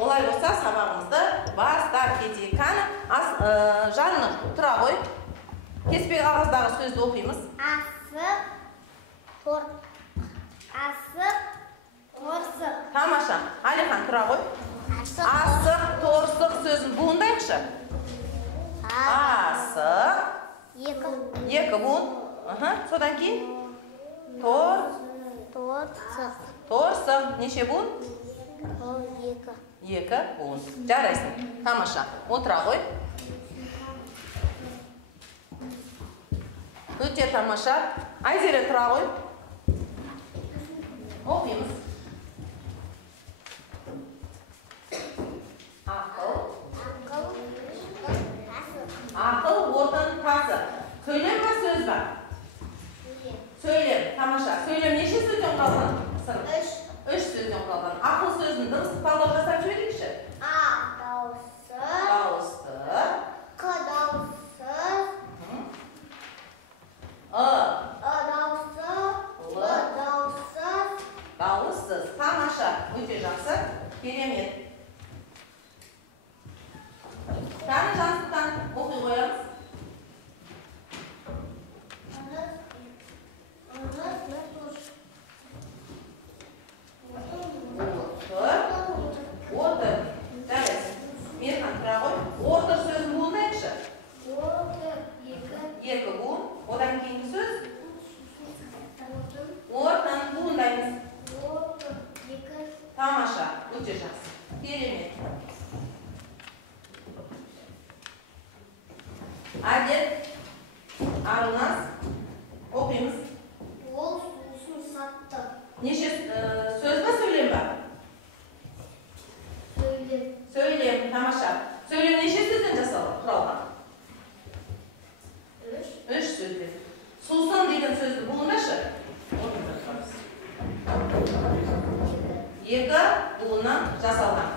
Olay olsa sabahımızda бастап кетейік. Жанның, тұра ғой. Кеспек ağızдағы сөзді оқимыз. Асық, торсық. Тамаша. Алихан, тұра ғой. Асық, торсық сөзін буындайықшы. Асық. Екі буын. Содан кейін? Торсық. Неше буын? Екі буын. Жарайсың. Тамаша. Отыра ғой. Өте тамаша. Айзере тұра ғой. Оқимыз. Ақыл, отын, тасы. Сөйлем ба, сөз ба? Сөйлем. Тамаша. Сөйлем неше сөзден қалған? Үш сөзден қалған. Ақыл сөзін дыбыстық талдау жасап жіберейікші. А дауысы. Дауысты. К дауысы. Дауысы. Дауысы. Дауыссыз. Тамаша. Өте жақсы. Керемет. Тағы жастықтан оқи қоямыз. Отыр. Жарайсың. Мерхан, тұра ғой. Отыр сөзін буындайықшы. Екі буын. Одан кейінгі сөз? Отын буындаймыз. Тамаша. Өте жақсы. Керемет. Әдет. Арунас. Оқимыз. Ол сусын сатты. Неше сөз ба, сөйлем ба? Сөйлем. Тамаша. Сөйлем неше сөзден құралған? Үш сөзден. Сусын деген сөзді буындашы. Екі буыннан жасалған.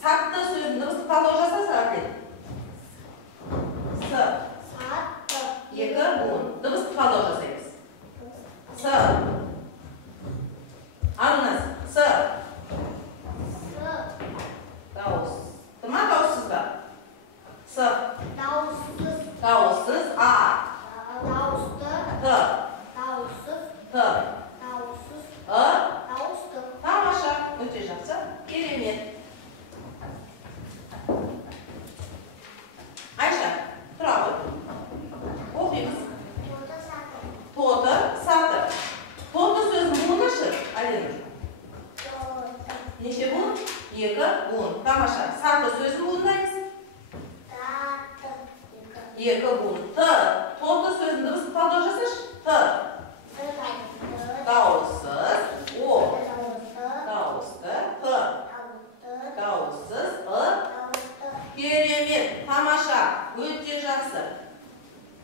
Сатты сөзін дыбыстық талдау жасаса әдет. Сатты. Екі буын. Дыбыстық талдау жасаймыз. Арунас. Дауысты ма, дауыссыз ба? Дауыссыз. Дауыссыз. Дауысты. Дауыссыз. Дауыссыз. Дауысты. Тамаша. Өте жақсы. Керемет. Айша, тұра ғой. Оқимыз. Тоты, саты. Тоты сөзін буындашы, Алина. Неше буын? Екі буын. Тамаша. Саты сөзін буындаймыз. Екі буын. Тоты сөзін дыбыстық талдау жасашы. Дауыссыз. Дауысты. Дауыссыз. Керемет. Тамаша. Өте жақсы.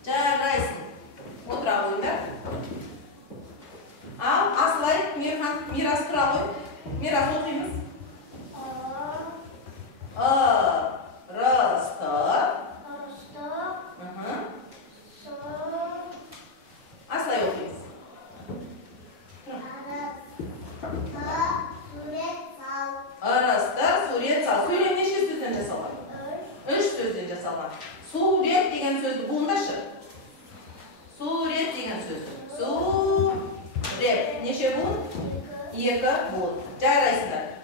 Жарайсың. Отыра қойыңдар. Ал, Асылай, Мирас тұра ғой. Мирас оқимыз. Рысты. Асылай оқимыз. Ырысты, сурет сал. Сөйлем неше сөзден жасалған? Үш сөзден жасалған. Сурет деген сөзді буындашы. Сурет деген сөзді. Сурет. Неше буын? Екі буын. Жарайсыңдар.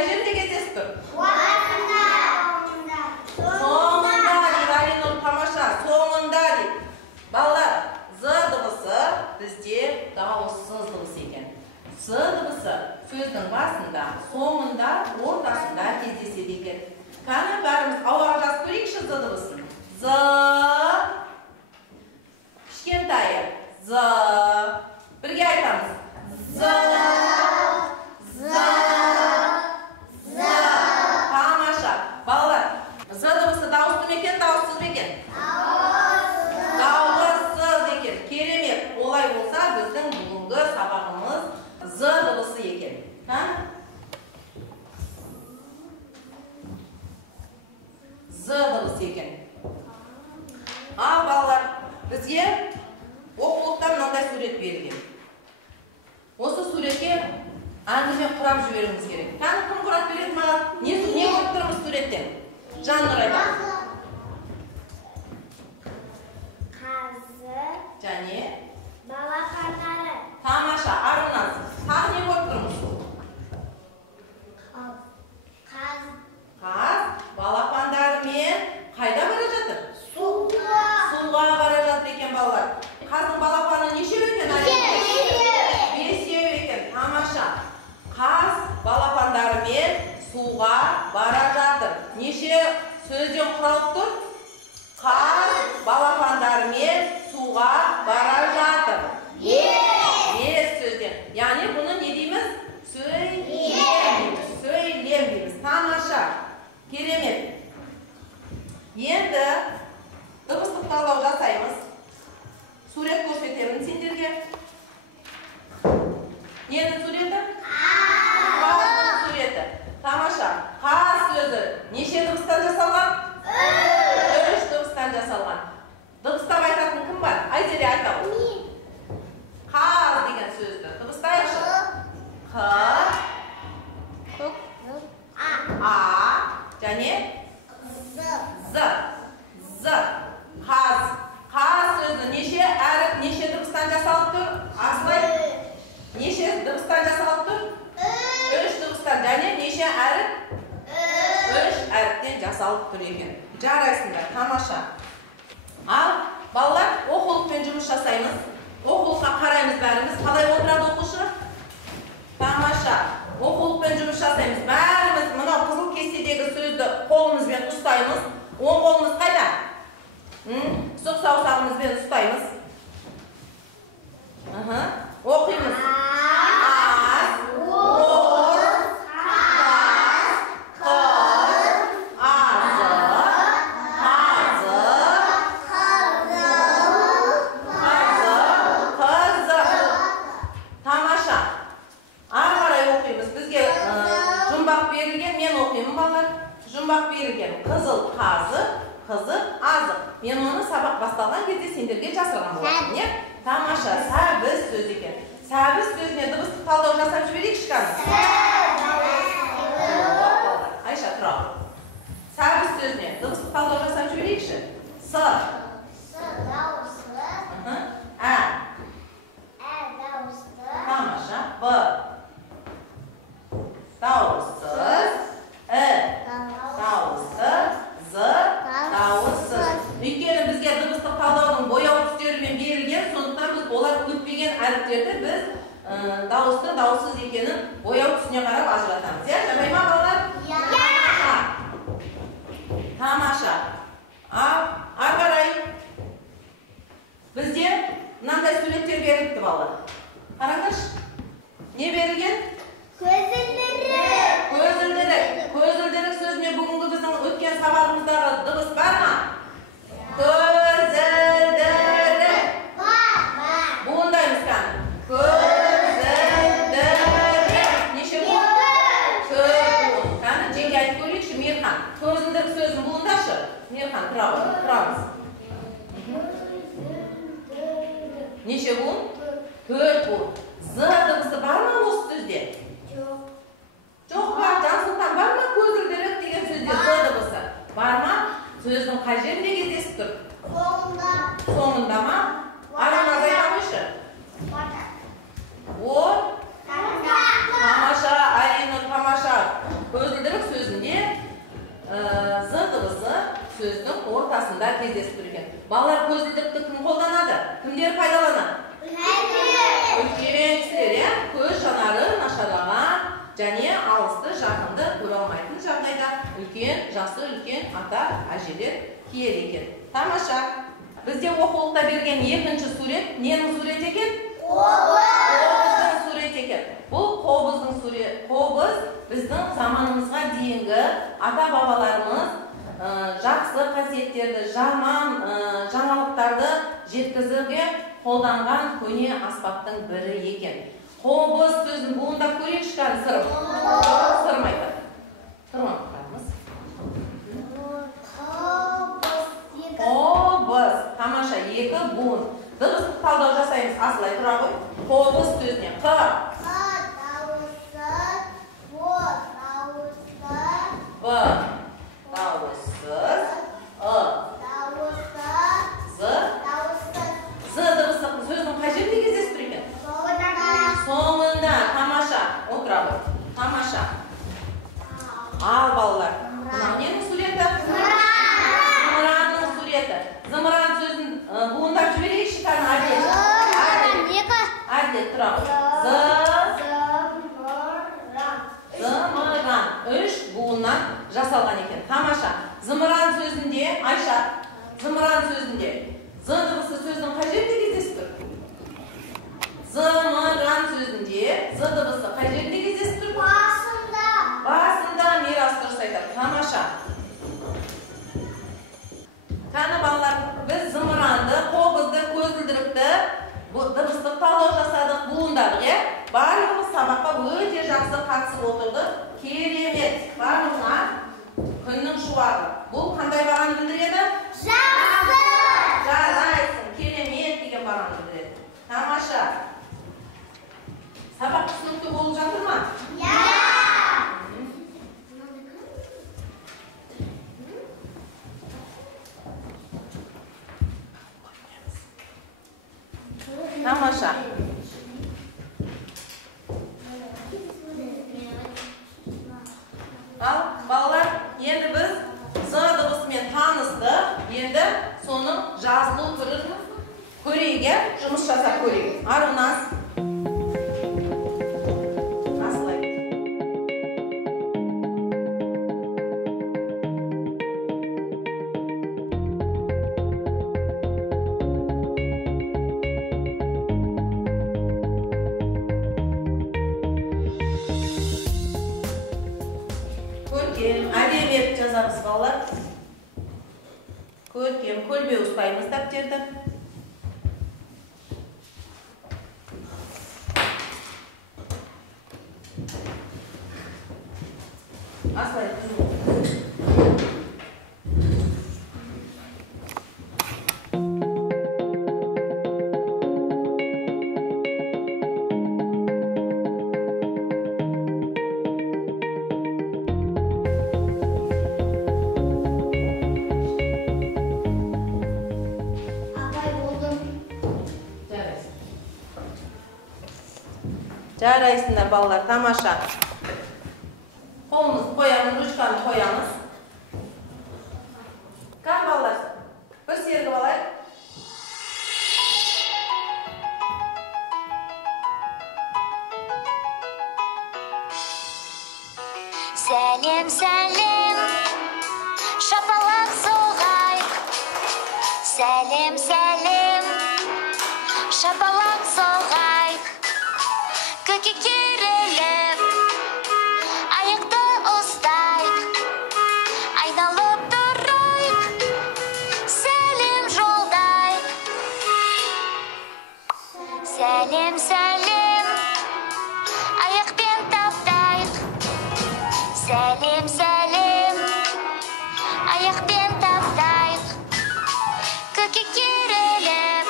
Қай жерде кездесіп тұр? Соңында. Соңында дейді, Алинұр, тамаша. Соңында дейді. Балалар, з дыбысы бізде дауыссыз дыбыс екен. С дыбысы сөздің басында, соңында, ортасында кездеседі екен. Қане бәріміз ауаға жазып көрейікші з дыбысын. З. Кішкентайы. З. Бірге айтамыз. З. Тамаша. Балалар, з дыбысы дауысты ма екен, дауыссыз ма екен? Дауыссыз екен. Керемет. Олай болса, біздің бүгінгі сабағымыз з дыбысы екен. З дыбысы екен. Ал балалар, бізге оқулықта мынандай сурет берілген. Осы суретке әңгіме құрап жіберуіміз керек. Кәні кім құрап береді маған? Не көріп тұрмыз суреттен? Жаннұр айтамыз. Қазы. Және Балапандары. тамаша, арыназ. Тағы не көріп тұрмыз? Қаз. Қаз балапандарымен қайда бара жатыр? Суға. Суға бара жатыр екен балалар. Қаздың балапаны нешеу екен? Бесеу екен. Тамаша. Қаз балапандарымен суға бара жатыр. Неше сөзден құралып тұр? Қаз балапандарымен суға бара жатыр. Бес сөзден. Яғни бұны не дейміз? Сөйлем дейміз. Тамаша. Керемет. Енді дыбыстық талдау жасаймыз. Сурет көрсетемін сендерге. Ненің суреті? Қаздың суреті. Тамаша. Қаз сөзі неше дыбыстан жасалған? 3 дыбыстан жасалған. Дыбыстап айтатын кім бар? Айзере айтау. Қаз деген сөзді дыбыстайықшы. Қ, а, және з. Қаз. Қаз сөзі неше әріп, неше дыбыстан жасалып тұр? Асылай. Неше дыбыстан жасалып тұр? 3 дыбыстан. Және неше әріп? 3 әріптен жасалып тұр екен. Жарайсыңдар, тамаша. Ал, балалар, оқулықпен жұмыс жасаймыз. Оқулыққа қараймыз бәріміз. Қалай отырады оқушы? Тамаша. Оқулықпен жұмыс жасаймыз. Бәріміз мынау қызыл кестедегі сөзді қолымызбен ұстаймыз. Оң қолымыз қайда? Сұқ саусағымызбен ұстаймыз. Оқимыз. Ас, ор, қаз, қыз, азы, қызы. Тамаша. Ары қарай оқимыз. Бізге жұмбақ берілген, мен оқимын балалар. Жұмбақ берілген. Қызыл қазы, қызы азық. Мен оны сабақ басталған кезде сендерге жасырған болатын, не? Тамаша, сәбіз сөз екен. Сәбіз сөзіне дыбыстық талдау жасап жіберейікші кәні? Айша, тұра. Сәбіз сөзіне дыбыстық талдау жасап жіберейікші? С. Дауысты. Ә. Дауысты. Тамаша. Б. Дауыссыз. Дауысты. З. Дауыссыз. Өйткені бізге дыбыстық талдаудың бояу түстерімен берілген, сондықтан біз олар өтпеген әріптерді біз дауысты, дауыссыз екенін бояу түсіне қарап ажыратамыз. Жарай ма балалар? Тамаша. Ары қарай бізде мынандай суреттер беріліпті балалар. Қараңдаршы. Не берілген? Көзілдірік. Көзілдірік сөзіне бүгінгі біздің өткен сабағымыздағы дыбыс бар ма? Көзілдірік. Буындаймыз кәні. Көзілдірік. Неше буын? 4 буын. Кәні жеңге айтып көрейікші, Мейірхан. Көзілдірік сөзін буындашы. Мейірхан, тұрамыз. Неше буын? 4 буын. З дыбысы бар ма осы сөзде? Жоқ бар, Жансұлтан бар ма көзілдірік деген сөзде З дыбысы? Бар ма? Сөздің қай жерінде кездесіп тұр? Соңында ма? Арыназ айтамышы? О? Тамаша, Алина, тамаша. Z dыбысы сөздің ортасында кездесіп тұр екен. Балалар көзілдірікті кім қолданады? Кімдер пайдаланады? Үлкен кісілер, көз жанары нашарлаған және алысты жақынды көре алмайтын жағдайда үлкен, жасы үлкен ата әжелер киеді екен. Тамаша. Бізде оқулықта берген екінші сурет ненің сурет екен? Қобыздың сурет екен. Бұл қобыздың сурет. Қобыз біздің заманымызға дейінгі ата-бабаларымыз жақсы қасиеттерді, жаман жаңалықтарды жеткізуге қолданған көне аспаптың бірі екен. Қобыз сөзін буындап көрейікші кәні сырмайды. Тұрмаңыз. Қобыз. Тамаша, екі буын. Дыбыстық талдау жасаймыз. Асылай тұра ғой. Қобыз сөзіне. Қ. Б. Дауыссыз. З дыбыстық сөздің қай жерде кездесіп тұр екен? Соңында. Тамаша. Отыра ғой. Тамаша. Ал балалар. Мынау ненің суреті? Зымыранның суреті. Зымыран сөзін буындап жіберейікші кәні әдет тұра ғой. Зымыран. Үш буыннан жасалған екен. Тамаша. Зымыран сөзінде, Айша, зымыран сөзінде з дыбысы сөздің қай жерде кездесіп тұр? Зымыран сөзінде з дыбысы қай жерде кездесіп тұр? Басында. Мирас дұрыс айтады. Тамаша. Кәні балалар, біз зымыранды, қобызды, көзілдірікті дыбыстық талдау жасадық, буындадық, барлығымыз сабаққа өте жақсы қатысып отырды. Керемет. Барлығына күннің шуағы. Бұл қандай бағаны білдіреді? Жақсы! Жарайсың, керемет деген бағаны білдіреді. Тамаша. Сабақ түсінікті болып жатыр ма? Тамаша. Ал, балалар, енді біз з дыбысымен таныстық, енді соның жазылу түрін көрейік, жұмыс жасап көрейік. Арунас. Асылай. Әдемі етіп жазамыз балалар. Көркем, көлбеу ұстаймыз дәптерді. Асылай. Жарайсыңдар балалар, тамаша. Қолымызды қоямыз, ручканы қоямыз. Кән балалар, бір сергі балайық. Сәлем, сәлем, шапалақ соғайық. Сәлем, сәлем, шапалақ соғайық. Көке керіліп, аяқты ұстайық. Айналып тұрайық, сәлем жолдайық. Сәлем, сәлем, аяқпен таптайық. Сәлем, сәлем, аяқпен таптайық. Көке керіліп,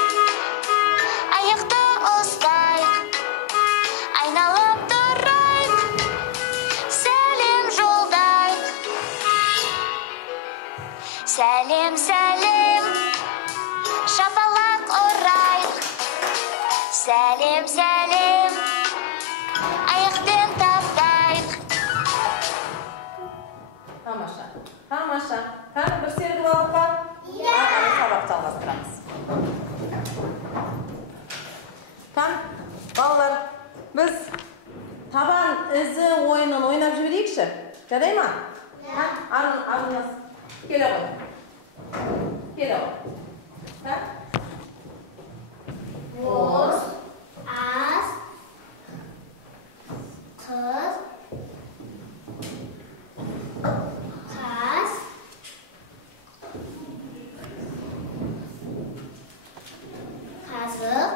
аяқты ұстайық. Айналып тұрайық, сәлем жолдайық. Сәлем, сәлем, шапалақ ұрайық. Сәлем, сәлем, аяқпен таптайық. Тамаша. Tamamlaşa. Kan bir sergi alıp var. Aqara sabaq çalgastıramiz. Kan ballar biz taban izi oyununu oynab jibirikşi. Jaraymi? Ha, arınız. Kele qo'y. Kele qo'y. Ha? Boz, az, kız, kaz, kazık,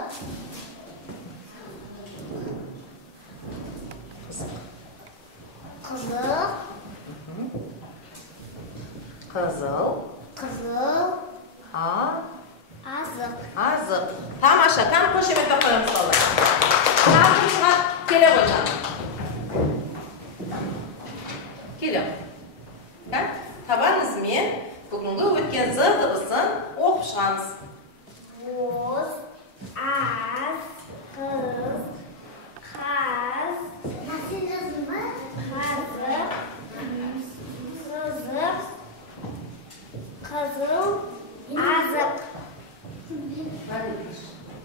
kızıl, Kızıl. kızıl, Ha. azık. Azık. Tamaşa. Kan qo'shimcha qo'yamiz ballar. Tartibga kele qo'y canım. Kele. Kan taban ismi bugungi o'tgan z dibisini o'qib chiqamiz. Boz, az, kız, kaz, nasıl yazımı? Kazık, kızık, kızıl, azık.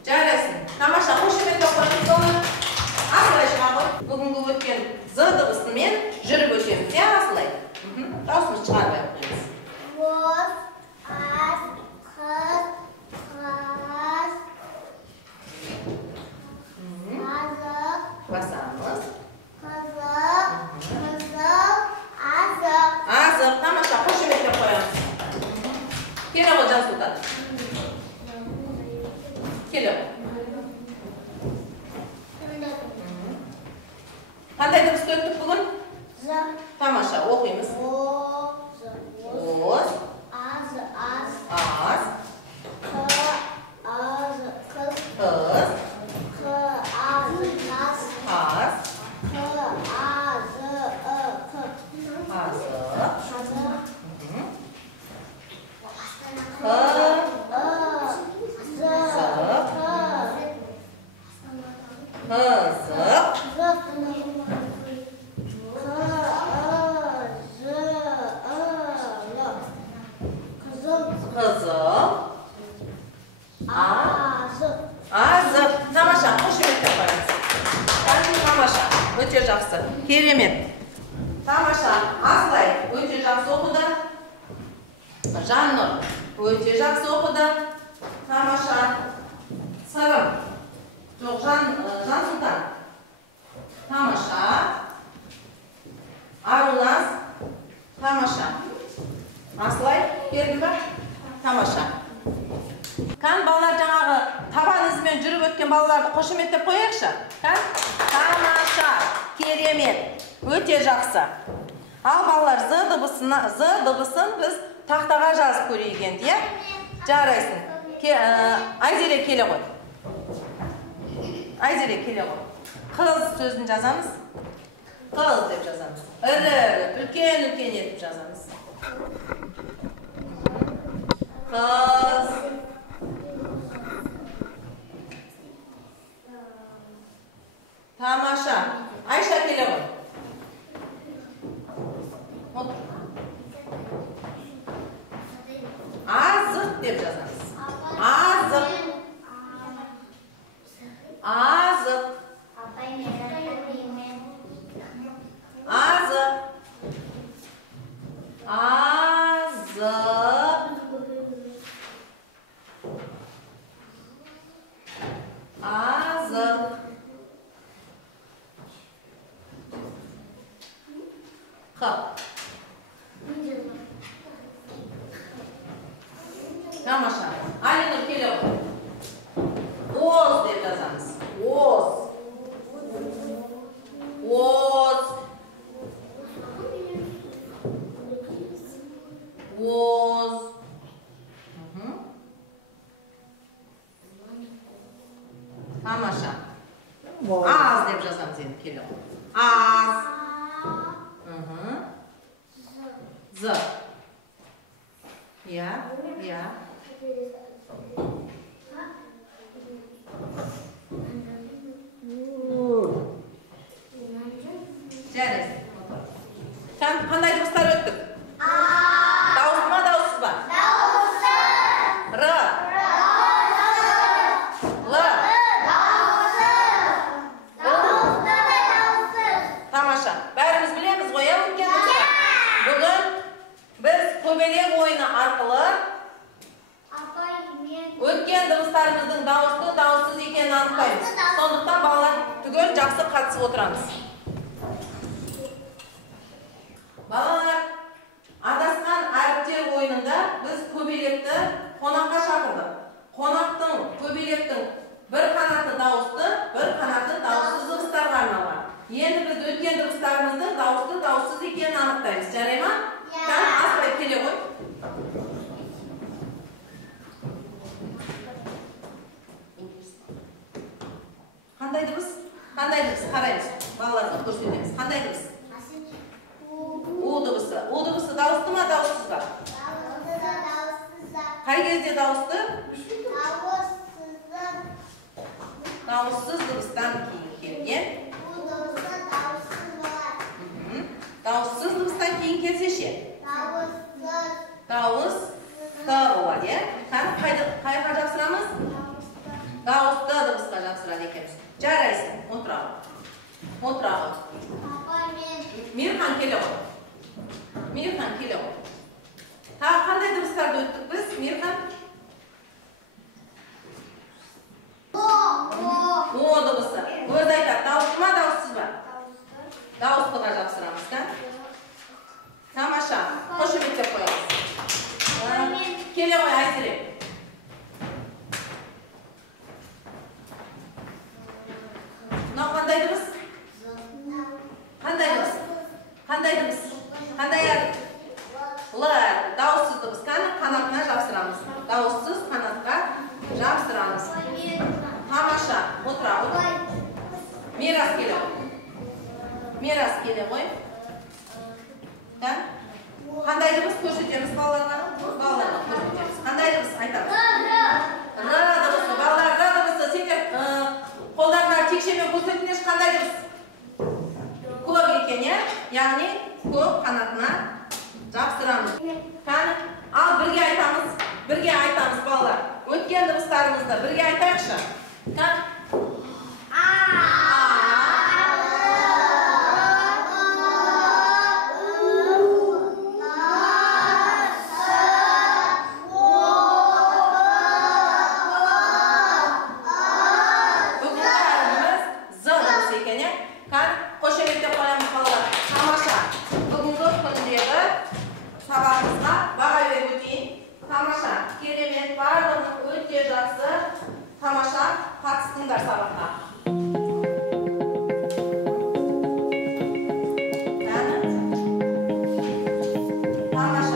Jaraysin. Tamaşa qo'shimcha qo'yamiz ballar. Aslashma. Bugungi o'tgan z dibisini men jirib o'tamiz. Ya aslay. Rasmni chiqarib qo'yamiz. Boz, az, kız, kaz, azık, Basamiz. kızık, kızıl, azık. Azık. Tamaşa qo'shimcha qo'yamiz. Kele qo'yjan sultan. Kele. Qanday deb o'tdik bugun? Zık, Tamaşa o'qiymiz. boz, O'z, az, az, az, az, kız, qiz, az, az, az, Өте жақсы. Керемет. Тамаша. Аслай өте жақсы оқыды. Жаннұр өте жақсы оқыды. Тамаша. Сырым. Жоқ, Жансұлтан. Тамаша. Арунас. Тамаша. Аслай келдің бе? Тамаша. Kan балалар жаңағы табан ізімен жүріп өткен балаларды қошеметтеп қояйықшы. Kan? Тамаша, керемет, өте жақсы. Ал балалар з дыбысын біз тақтаға жазып көрейік енді, иә? Жарайсың. Айзере келе ғой. Айзере келе ғой. Қыз сөзін жазамыз. Қыз деп жазамыз. Ірі, үлкен етіп жазамыз. Қыз. Тамаша. Айша келе ғой. Азық деп жазамыз. Азық. Азық. Азық. Азық. Тамаша. Алинұр келе ғой. Оз деп жазамыз. Оз. Оз. Оз. Тамаша. Az деп жазамыз енді келе ғой. Az. Z. Ya, ya. Жарайсың. Qanday dыбыстар өттік? köbelek oyunu arqılı o'tgan dыбыстарымыздың дауысты, дауыссыз екенін анықтаймыз. Сондықтан балалар түгел жақсы қатысып отырамыз. Балалар, адасқан әріптер ойынында біз көбелекті қонаққа шақырдық. Қонақтың, көбелектің бір қанаты дауысты, бір қанаты дауыссыз дыбыстарға арналған. Енді біз өткен дыбыстарымыздың дауысты, дауыссыз екенін анықтаймыз. Жарай ма? Аспай келе ғой. Қандай дыбыс? Қандай дыбыс? Қараймыз. Балаларға көрсетеміз. Қандай дыбыс? У дыбысы. У дыбысы дауысты ма, дауыссыз ба? Қай кезде дауысты? Дауыссыз дыбыстан кейін келген. Дауыссыз дыбыстан кейін келсе ше? Дауысты болады, е? Қайға жақсырамыз? Дауысты дыбысқа жақсырады екенбіз. Жарайсың, отырағы. Отырағы. Мирхан келе ғой. Мирхан келе ғой. Тағы қандай дыбыстарды өттік біз, Мирхан? О дыбысы. Өзі айтады, дауысты ма, дауыссыз ба? Дауыстыға жақсырамыз, да? Тамаша. Қошеметтеп қоямыз. Келе ғой, Айсерек. Мынау қандай дыбыс? Қандай дыбыс? Қандай дыбыс? Қандай әріп? Л. Дауыссыз дыбыс. Қанатына жапсырамыз. Дауыссыз қанатқа жапсырамыз. Тамаша. Отыра ғой. Мирас келе ғой. Мирас келе ғой. Қандай дыбыс көрсетеміз балаларға? Балаларға көрсетеміз. Қандай дыбыс айтамыз? Р дыбысы. Балалар, Р дыбысы. Сендер қолдарына текшемен көрсетіңдерші қандай дыбыс? Көк екен, е? Яғни көк қанатына жапсырамыз. Ал бірге айтамыз балалар. Өткен дыбыстарымызды бірге айтайықшы. Сабағымызға баға беріп өтейін. Тамаша, керемет, барлығың өте жақсы. Тамаша, қатыстыңдар сабаққа. Тамаша.